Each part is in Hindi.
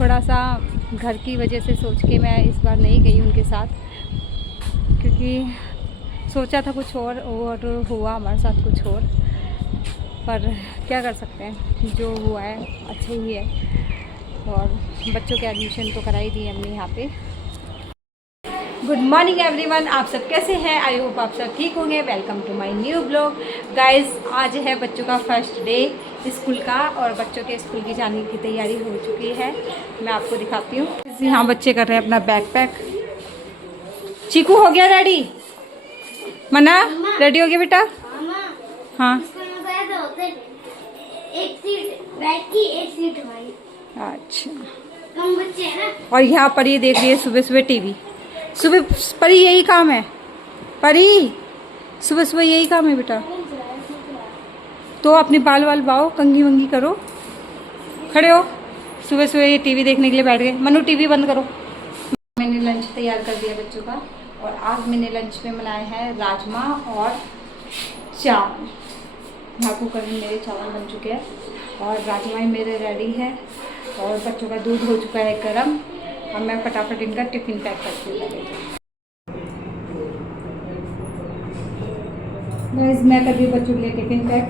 थोड़ा सा घर की वजह से सोच के मैं इस बार नहीं गई उनके साथ, क्योंकि सोचा था कुछ और हुआ हमारे साथ कुछ और। पर क्या कर सकते हैं, जो हुआ है अच्छा ही है। और बच्चों के एडमिशन तो करा ही दी हमने यहाँ पे। गुड मॉर्निंग एवरीवन, आप सब कैसे हैं? आई होप आप सब ठीक होंगे। Welcome to my new blog. Guys, आज है बच्चों का फर्स्ट डे स्कूल का और बच्चों के स्कूल की जाने की तैयारी हो चुकी है। मैं आपको दिखाती हूँ। यहाँ बच्चे कर रहे हैं अपना बैग पैक। चीकू हो गया रेडी? मना रेडी हो गया बेटा? हाँ, एक सीट बैठ की, एक सीट हमारी। अच्छा। कम बच्चे हैं ना। और यहाँ पर ये देख रही है सुबह सुबह टीवी। सुबह परी यही काम है, परी सुबह सुबह यही काम है बेटा। तो अपने बाल वाल बाओ, कंघी वंगी करो, खड़े हो। सुबह सुबह ये टीवी देखने के लिए बैठ गए। मनु टीवी बंद करो। मैंने लंच तैयार कर दिया बच्चों का, और आज मैंने लंच में बनाए हैं राजमा और चावल। यहाँ कुकर में मेरे चावल बन चुके हैं और राजमा ही मेरे रेडी है, और बच्चों का दूध हो चुका है गर्म। अब मैं फटाफट इनका टिफ़िन पैक करती हूँ। मैं कर रही हूँ बच्चों के लिए टिफ़िन पैक।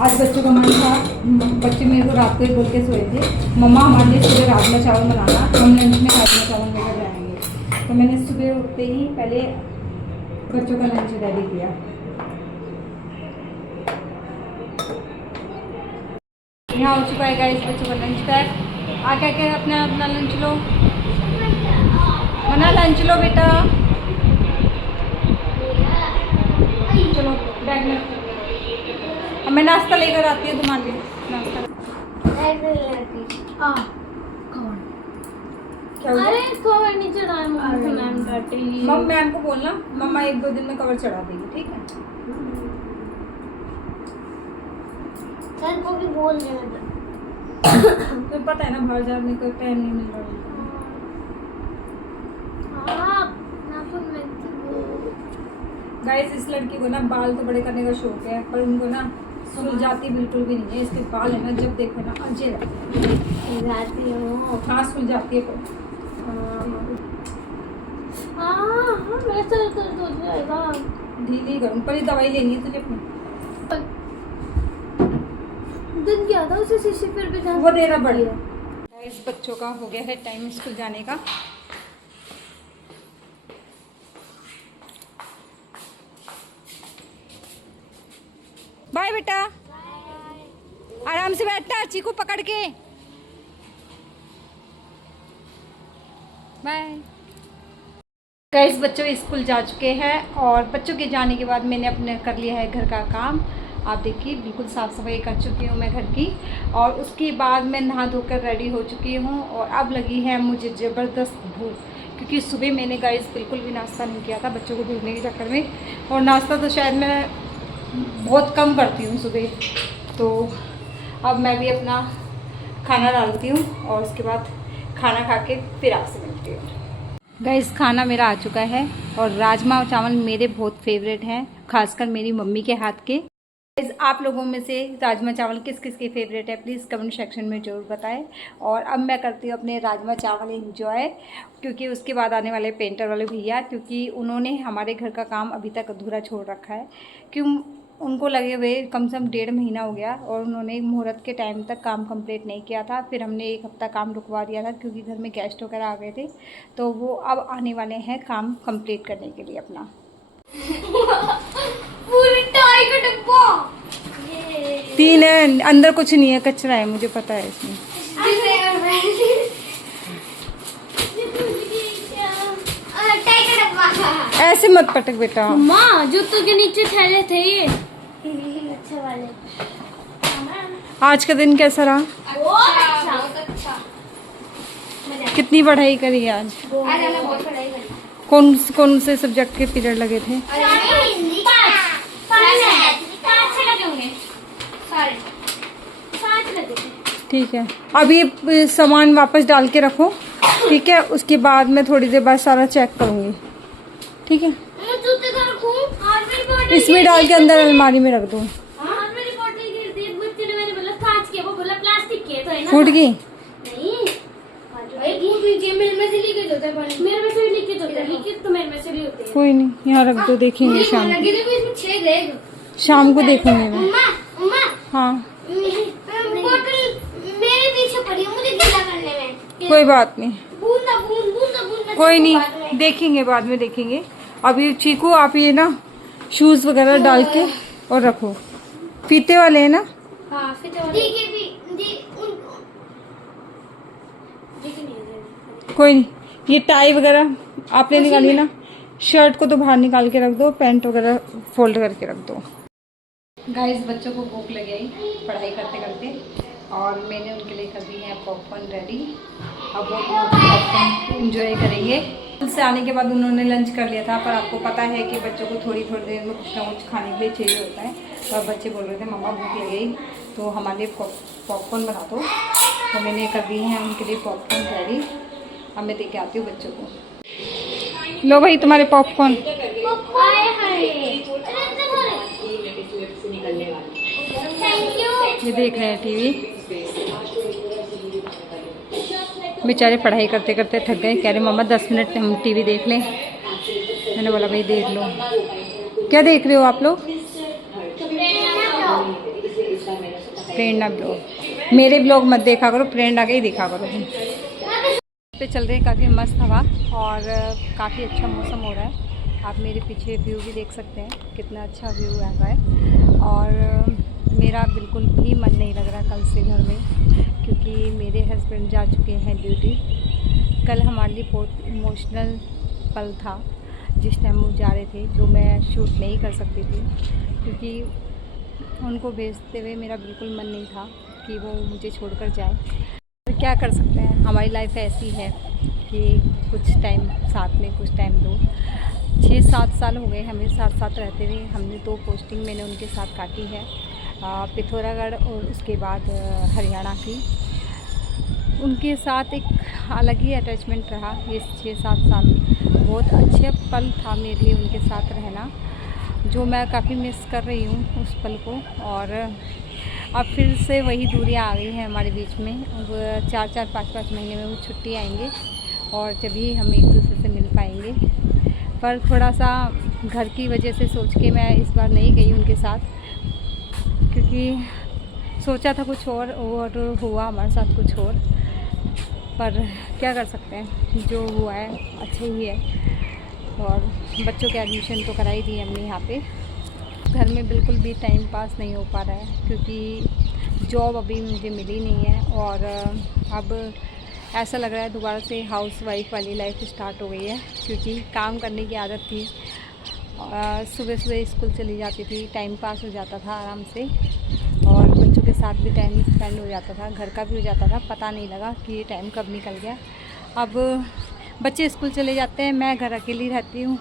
आज बच्चों का मन था, बच्चे मेरे को रात को ही बोल के सोए थे, मम्मा हमारे लिए सुबह राजमा चावल बनाना, हम लंच में राजमा चावल लेकर जाएंगे। तो मैंने सुबह उठते ही पहले बच्चों का लंच रेडी किया। यहाँ हो चुका है गाइस बच्चों का लंच पैक। आ क्या क्या अपना अपना लंच लो, मना लंच लो बेटा। चलो बैग में। अब मैं नाश्ता लेकर आती हूँ तुम्हारे लिए। नाश्ता अरे कवर नहीं चढ़ाया मैम डांटेगी। मैम को बोलना, मम्मा एक दो दिन में कवर चढ़ा देगी, ठीक है? सर को भी बोल देना। तो पता है ना, बाहर जाने को टाइम नहीं मिल रहा। गाइस, इस लड़की को ना बाल तो बड़े करने का शौक है, पर उनको ना सुलझाती बिल्कुल भी नहीं है। इसके बाल है ना, जब देखो ना अच्छे सुलझाती हूँ। हाँ सुलझाती है, मेरा सर दर्द हो जाएगा। ढीली करूँ, पर ये दवाई लेनी है तुझे अपनी। दिन क्या था उसे शीशी फिर भी वो देना पड़ेगा। इस बच्चों का हो गया है टाइम स्कूल जाने का। बाय बेटा, आराम से बैठना, चीकू पकड़ के। बाय गाइस, बच्चों स्कूल जा चुके हैं और बच्चों के जाने के बाद मैंने अपने कर लिया है घर का काम। आप देखिए बिल्कुल साफ़ सफाई कर चुकी हूँ मैं घर की, और उसके बाद मैं नहा धोकर रेडी हो चुकी हूँ। और अब लगी है मुझे ज़बरदस्त भूख, क्योंकि सुबह मैंने गाइस बिल्कुल भी नाश्ता नहीं किया था बच्चों को भेजने के चक्कर में। और नाश्ता तो शायद मैं बहुत कम करती हूँ सुबह। तो अब मैं भी अपना खाना डालती हूँ और उसके बाद खाना खा के फिर आपसे मिलती हूँ। गाइस, खाना मेरा आ चुका है और राजमा और चावल मेरे बहुत फेवरेट हैं, खासकर मेरी मम्मी के हाथ के। आप लोगों में से राजमा चावल किस किस के फेवरेट है, प्लीज़ कमेंट सेक्शन में ज़रूर बताएं। और अब मैं करती हूँ अपने राजमा चावल एंजॉय, क्योंकि उसके बाद आने वाले पेंटर वाले भैया, क्योंकि उन्होंने हमारे घर का काम अभी तक अधूरा छोड़ रखा है। क्यों उनको लगे हुए कम से कम 1.5 महीना हो गया, और उन्होंने मुहूर्त के टाइम तक काम कंप्लीट नहीं किया था। फिर हमने 1 हफ्ता काम रुकवा दिया था, क्योंकि घर में गेस्ट वगैरह आ गए थे। तो वो अब आने वाले हैं काम कंप्लीट करने के लिए अपना। पूरी टाई का डब्बा 3 है, अंदर कुछ नहीं है, कचरा है, मुझे पता है इसमें। टाई का डब्बा ऐसे मत पटक बेटा। माँ, जूतों के नीचे थैले थे ये अच्छे वाले। आज का दिन कैसा रहा? बहुत अच्छा। कितनी पढ़ाई करी आज? बहुत पढ़ाई करी। कौन से सब्जेक्ट के पीरियड लगे थे? हिंदी 5 लगे होंगे, सारे 5 लगे थे। ठीक है, अभी सामान वापस डाल के रखो, ठीक है? उसके बाद मैं थोड़ी देर बाद सारा चेक करूँगी, ठीक है? इसमें डाल के अंदर अलमारी में रख दो। फूट गई? नहीं में से लीकेज होता है पानी, मेरे में से भी लीकेज होता है, लीकेज तो मेरे में से भी होते हैं। कोई नहीं, यहाँ रख दो, देखेंगे शाम को। देखो इसमें छेद है। शाम को देखेंगे मैं। उम्मा हाँ बोतल मेरे पीछे पड़ी है, मुझे गीला करने में। कोई बात नहीं, बूंदा बूंद बूंदा बूंदा। कोई नहीं, देखेंगे बाद में देखेंगे। अभी चीकू आप ये ना शूज वगैरह डाल के और रखो। फीते वाले हैं ना? हाँ फीते वाले। कोई नहीं, ये टाई वगैरह आपने निकाली ना, शर्ट को तो बाहर निकाल के रख दो, पैंट वगैरह फोल्ड करके रख दो। गाइस बच्चों को भूख लग गई पढ़ाई करते करते, और मैंने उनके लिए कर दी है पॉपकॉर्न रेडी। अब वो पॉपकॉर्न इंजॉय करेंगे। स्कूल से आने के बाद उन्होंने लंच कर लिया था, पर आपको पता है कि बच्चों को थोड़ी थोड़ी देर में कुछ ना कुछ खाने के लिए चाहिए होता है। तो अब बच्चे बोल रहे थे मम्मा भूख लग गई तो हमारे लिए पॉपकॉर्न बना दो, तो मैंने कर दी है उनके लिए पॉपकॉर्न रेडी। अब मैं दे के आती हूँ बच्चों को। लो भाई तुम्हारे पॉपकॉर्न। ये देख रहे हैं टीवी। बेचारे पढ़ाई करते करते थक गए, कह रहे मम्मा 10 मिनट हम टीवी देख लें। मैंने बोला भाई देख लो। क्या देख रहे हो आप लोग? प्रेरणा ब्लॉग। मेरे ब्लॉग मत देखा करो, प्रेरणा के ही देखा करो। पे चल रहे, काफ़ी मस्त हवा और काफ़ी अच्छा मौसम हो रहा है। आप मेरे पीछे व्यू भी देख सकते हैं, कितना अच्छा व्यू आ रहा है। और मेरा बिल्कुल भी मन नहीं लग रहा कल से घर में, क्योंकि मेरे हस्बैंड जा चुके हैं ड्यूटी। कल हमारे लिए बहुत इमोशनल पल था जिस टाइम वो जा रहे थे, जो मैं शूट नहीं कर सकती थी, क्योंकि उनको भेजते हुए मेरा बिल्कुल मन नहीं था कि वो मुझे छोड़कर जाए। तो क्या कर सकते हैं, हमारी लाइफ ऐसी है कि कुछ टाइम साथ में कुछ टाइम दो। 6-7 साल हो गए हमें साथ साथ रहते हुए। हमने 2 पोस्टिंग मैंने उनके साथ काटी है, पिथौरागढ़ और उसके बाद हरियाणा की। उनके साथ एक अलग ही अटैचमेंट रहा ये 6-7 साल। बहुत अच्छे पल था मेरे लिए उनके साथ रहना, जो मैं काफ़ी मिस कर रही हूँ उस पल को। और अब फिर से वही दूरियां आ गई हैं हमारे बीच में। अब 4-4, 5-5 महीने में वो छुट्टी आएंगे और तभी हम एक दूसरे से मिल पाएंगे। पर थोड़ा सा घर की वजह से सोच के मैं इस बार नहीं गई उनके साथ, क्योंकि सोचा था कुछ और हुआ हमारे साथ कुछ और। पर क्या कर सकते हैं, जो हुआ है अच्छा ही है। और बच्चों के एडमिशन तो करा ही दी हमने यहाँ पे। घर में बिल्कुल भी टाइम पास नहीं हो पा रहा है, क्योंकि जॉब अभी मुझे मिली नहीं है। और अब ऐसा लग रहा है दोबारा से हाउसवाइफ वाली लाइफ स्टार्ट हो गई है, क्योंकि काम करने की आदत थी। सुबह सुबह स्कूल चली जाती थी, टाइम पास हो जाता था आराम से, और बच्चों के साथ भी टाइम स्पेंड हो जाता था, घर का भी हो जाता था। पता नहीं लगा कि ये टाइम कब निकल गया। अब बच्चे स्कूल चले जाते हैं, मैं घर अकेली रहती हूँ,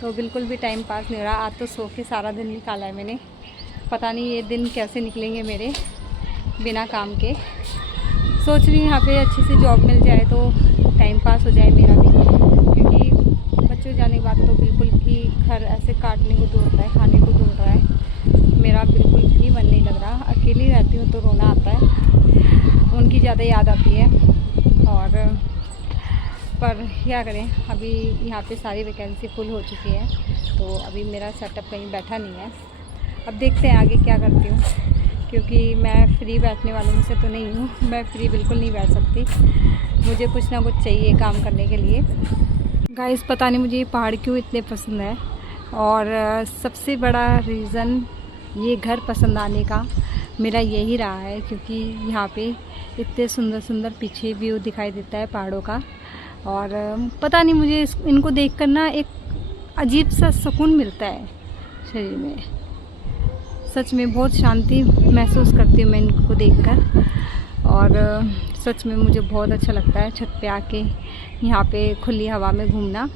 तो बिल्कुल भी टाइम पास नहीं हो रहा। आज तो सो के सारा दिन निकाला है मैंने। पता नहीं ये दिन कैसे निकलेंगे मेरे बिना काम के। सोच रही हूँ यहाँ पे अच्छी सी जॉब मिल जाए तो टाइम पास हो जाए मेरा भी, क्योंकि बच्चों जाने के बाद तो बिल्कुल भी घर ऐसे काटने को दौड़ रहा है, खाने को दौड़ रहा है। मेरा बिल्कुल भी मन नहीं लग रहा। अकेली रहती हूँ तो रोना आता है, उनकी ज़्यादा याद आती है। और पर क्या करें, अभी यहाँ पे सारी वैकेंसी फुल हो चुकी है, तो अभी मेरा सेटअप कहीं बैठा नहीं है। अब देखते हैं आगे क्या करती हूँ, क्योंकि मैं फ्री बैठने वालों में से तो नहीं हूँ। मैं फ्री बिल्कुल नहीं बैठ सकती, मुझे कुछ ना कुछ चाहिए काम करने के लिए। गाइस पता नहीं मुझे ये पहाड़ क्यों इतने पसंद है, और सबसे बड़ा रीज़न ये घर पसंद आने का मेरा यही रहा है, क्योंकि यहाँ पे इतने सुंदर सुंदर पीछे व्यू दिखाई देता है पहाड़ों का। और पता नहीं मुझे इनको देखकर ना एक अजीब सा सुकून मिलता है शरीर में। सच में बहुत शांति महसूस करती हूँ मैं इनको देखकर, और सच में मुझे बहुत अच्छा लगता है छत पे आके यहाँ पे खुली हवा में घूमना।